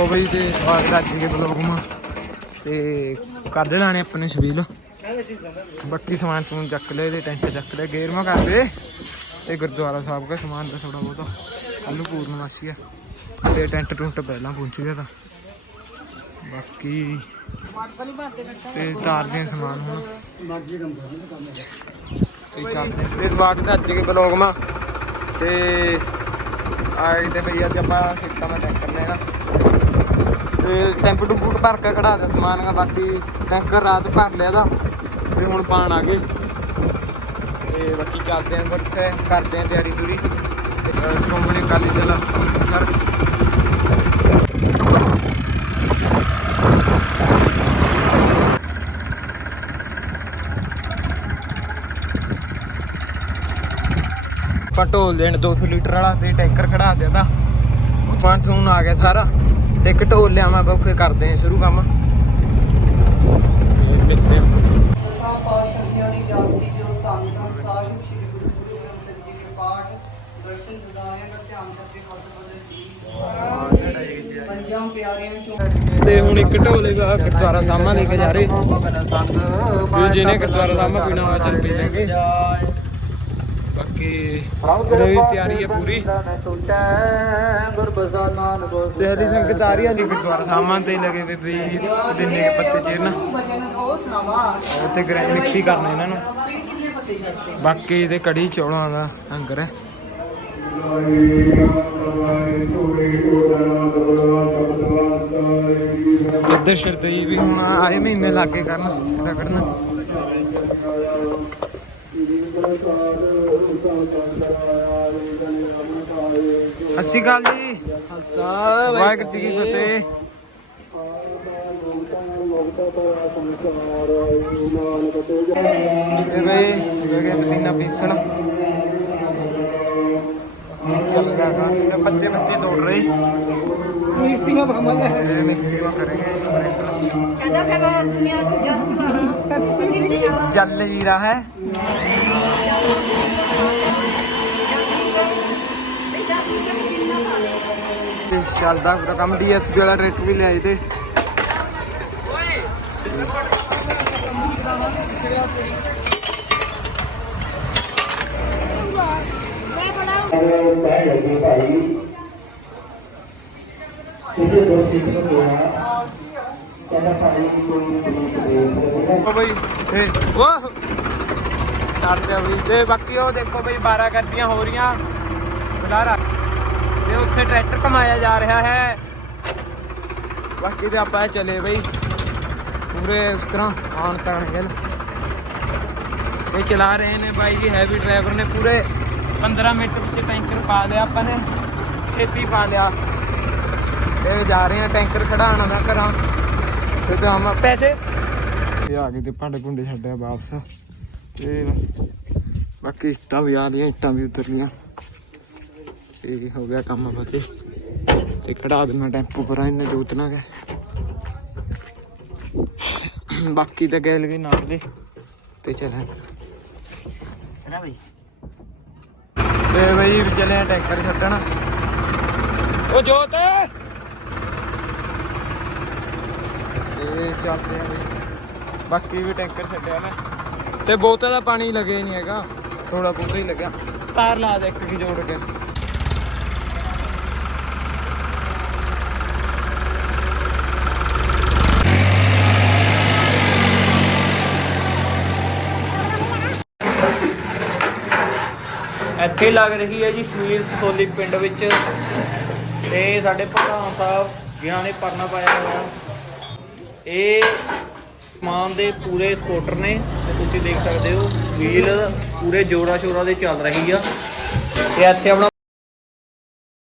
ਲੋ ਬਈ ਤੇ ਸਵਾਗਤ ਹੈ ਅੱਜ ਦੇ ਬਲੌਗ ਮਾ ਤੇ ਕਰ ਦੇਣਾ ਨੇ ਆਪਣੇ ਸ਼ਬੀਲ। ਬਾਕੀ ਸਮਾਨ ਸਮੂਨ ਚੱਕ ਲਏ ਤੇ ਟੈਂਟ ਚੱਕ ਲਏ ਗੇਰਮਾ ਕਰਦੇ ਤੇ ਗੁਰਦੁਆਰਾ ਸਾਹਿਬ ਦਾ ਸਮਾਨ ਦਾ ਥੋੜਾ ਬਹੁਤਾ। ਕੱਲ ਪੂਰਨਮਾਸੀ ਆ। ਤੇ ਟੈਂਟ ਟੁੰਟ ਪਹਿਲਾਂ ਪਹੁੰਚ ਗਿਆ ਤਾਂ। ਬਾਕੀ ਤੇ ਤਾਰਦੇ ਹਾਂ ਸਮਾਨ ਹੁਣ। ਤੇ ਚੱਲਦੇ ਤੇ ਸਵਾਗਤ ਹੈ ਅੱਜ ਦੇ ਬਲੌਗ ਮਾ ਤੇ ਆਏ ਤੇ ਭਈ ਅੱਜ ਆਪਾਂ ਖੇਤਾਂ ਮੈਂ ਟੈਂਕਰ ਲੈਣਾ ਟੈਂਪੂ ਟੂਪੂ ਭਰ ਕੇ ਖੜਾ ਦੇ ਸਮਾਨ ਦਾ ਬਾਕੀ ਟੈਂਕਰ ਰਾਤ ਭਰ ਲਿਆ ਦਾ ਤੇ ਹੁਣ ਪਾਣ ਆ ਗਏ। ਤੇ ਬਾਕੀ ਚੱਲਦੇ ਆਂ ਫਿਰ ਕਰਦੇ ਆਂ ਤਿਆਰੀ ਪੂਰੀ। ਤੇ ਅਹ ਸ਼੍ਰੋਮਣੀ ਅਕਾਲੀ ਦਲ ਅੰਮ੍ਰਿਤਸਰ। ਪਟੋਲ ਦੇਣ 200 ਲੀਟਰ ਵਾਲਾ ਤੇ ਟੈਂਕਰ ਖੜਾ ਦਿਆ ਦਾ ਮਾਨਸੂਨ ਆ ਗਿਆ ਸਾਰਾ। ਤੇ ਇੱਕ ਢੋਲ ਲਿਆਵਾਂ ਬੌਖੇ ਕਰਦੇ ਆ ਸ਼ੁਰੂ ਕੰਮ। ਇਹ ਦੇਖਦੇ ਆ ਦਸਾਂ ਪਾਤਸ਼ਾਹੀਆਂ ਦੀ ਜਾਗਦੀ ਜੋ ਧੰਨ ਧੰਨ ਸਾਹਿਬ ਸ੍ਰੀ ਗੁਰੂ ਗੋਬਿੰਦ ਸਿੰਘ ਜੀ ਦੇ ਪਾਠ ਦਰਸ਼ਨ ਦਿਦਾਰਿਆਂ ਦਾ ਧਿਆਨ ਕਰਕੇ ਫਤਿਹ ਜੀ। ਪੰਜਾਂ ਪਿਆਰਿਆਂ ਚੋਂ ਤੇ ਹੁਣ ਇੱਕ ਢੋਲੇ ਦਾ ਗੁਰਦੁਆਰਾ ਸਾਹਮਣੇ ਲੈ ਕੇ ਜਾ ਰਹੇ। ਵੀ ਜਿਹਨੇ ਗੁਰਦੁਆਰਾ ਸਾਹਮਣੇ ਪੀਣਾ ਹੋਇਆ ਚੱਲ ਪੀ ਲੈਣਗੇ ਬਾਕੀ ਮੇਰੀ ਤਿਆਰੀ ਹੈ ਪੂਰੀ। ਤਿਆਰੀ ਸੰਗਤ ਆ ਰਹੀ ਹੈ ਨਹੀਂ ਗੁਰਦੁਆਰਾ ਸਾਹਮਣੇ ਤੇ ਲਗੇ ਵੇ ਵੀ ਦਿਨੇ ਕੇ ਪੱਤੇ ਉਹ ਸੁਣਾਵਾ। ਉੱਥੇ ਗ੍ਰੈਂਡ ਮਿਕਸੀ ਕਰਨਾ ਇਹਨਾਂ ਨੂੰ। ਬਾਕੀ ਤੇ ਕੜੀ ਚੌਲਾਂ ਦਾ ਹੰਗਰ ਹੈ। ਇੱਧਰ ਸ਼ਰਦਈ ਵੀ ਹੁਣ ਆਏ ਮਹੀਨੇ ਲੱਗੇ ਕਰਨ ਰਗੜਨ। ਅੱਸੀ ਗੱਲ ਜੀ। ਵਾਹਿਗੁਰੂ ਜੀ ਕੀ ਫਤਿਹ। ਇਹ ਬਈ ਜਗੇ ਮਦੀਨਾ ਪੀਸਣ। ਚੱਲ ਰਿਹਾ ਗਾ ਬੱਚੇ ਬੱਚੇ ਦੌੜ ਰਹੇ। ਮਿਕਸੀ ਮਾ ਭਗਵਾਨ ਮਿਕਸੀ ਮਾ ਕरेंगे ਕਹਿੰਦਾ ਫਿਰ ਦੁਨੀਆ ਨੂੰ ਜਦ ਖਾਣਾ ਚੱਲ ਜੀ ਚੱਲਦਾ ਪੂਰਾ ਕੰਮ ਡੀਐਸਪੀ ਵਾਲਾ ਟਰੈਕਟਰ ਵੀ ਲਿਆਏ ਤੇ। ਮੈਂ ਦੇਖੋ ਬਈ ਇਹ ਵਾਹ! ਛੱਡਦੇ ਆ ਬਈ। ਤੇ ਬਾਕੀ ਉਹ ਦੇਖੋ ਬਈ 12 ਗੱਡੀਆਂ ਹੋ ਰਹੀਆਂ। ਬੁਲਾਰਾ। ਤੇ ਉੱਥੇ ਟਰੈਕਟਰ ਕਮਾਇਆ ਜਾ ਰਿਹਾ ਹੈ। ਬਾਕੀ ਤੇ ਆਪਾਂ ਚਲੇ ਬਈ। ਪੂਰੇ ਇਸ ਤਰ੍ਹਾਂ ਆਉਣ ਤੱਕ ਗੱਲ। ਇਹ ਚਲਾ ਰਹੇ ਨੇ ਬਾਈ ਜੀ ਹੈਵੀ ਡਰਾਈਵਰ ਨੇ ਪੂਰੇ। 15 ਮਿੰਟ ਵਿੱਚ ਟੈਂਕਰ ਪਾ ਲਿਆ ਆਪਾਂ ਨੇ। ਛੇਤੀ ਪਾ ਲਿਆ। ਇਹ ਜਾ ਰਹੇ ਆ ਟੈਂਕਰ ਖੜਾਉਣਾ ਦਾ ਘਰਾਂ। ਤੇ ਤਾਂ ਪੈਸੇ। ਇਹ ਆ ਗਏ ਤੇ ਭਾਂਡੇ ਭੁੰਡੇ ਛੱਡਿਆ ਵਾਪਸ। ਤੇ ਬਾਕੀ ਇੱਟਾਂ ਵੀ ਆ ਰਹੀਆਂ, ਇੱਟਾਂ ਵੀ ਉਤਰ ਗਈਆਂ ਤੇ ਹੋ ਗਿਆ ਕੰਮ ਫਤੇ ਤੇ ਖੜਾ ਦੇਣਾ ਟੈਂਪੂ ਪਰ ਇਹਨੇ ਦੋ ਤਨਾ ਗਏ ਬਾਕੀ ਤਾਂ ਗੈਲ ਵੀ ਨਾਲ ਦੇ। ਤੇ ਚੱਲਾਂ ਨਾ ਬਈ। ਤੇ ਬਈ ਚੱਲੇ ਟੈਂਕਰ ਛੱਡਣ। ਉਹ ਜੋਤ! ਤੇ ਚੱਲਦੇ ਆ ਬਈ। ਬਾਕੀ ਵੀ ਟੈਂਕਰ ਛੱਡਿਆ ਮੈਂ। ਤੇ ਬਹੁਤਾ ਦਾ ਪਾਣੀ ਲੱਗੇ ਨਹੀਂ ਹੈਗਾ। ਥੋੜਾ ਬਹੁਤਾ ਹੀ ਲੱਗਿਆ। ਤਾਰ ਲਾ ਦੇ ਇੱਕ ਕੀ ਜੋੜ ਕੇ। ਇੱਥੇ ਲੱਗ ਰਹੀ ਹੈ ਜੀ ਸ਼ਵੀਰ ਸੋਲੀ ਪਿੰਡ ਵਿੱਚ। ਤੇ ਸਾਡੇ ਪ੍ਰਧਾਨ ਸਾਹਿਬ ਜਿਨ੍ਹਾਂ ਨੇ ਪਰਨਾ ਪਾਇਆ ਹੋਇਆ। ਇਹ ਮਾਨ ਦੇ ਪੂਰੇ ਸਪੋਰਟਰ ਨੇ ਤੇ ਤੁਸੀਂ ਦੇਖ ਸਕਦੇ ਹੋ, ਵੀਲ ਪੂਰੇ ਜੋਰਾ ਸ਼ੋਰਾ ਦੇ ਚੱਲ ਰਹੀ ਆ। ਤੇ ਇੱਥੇ ਆਪਣਾ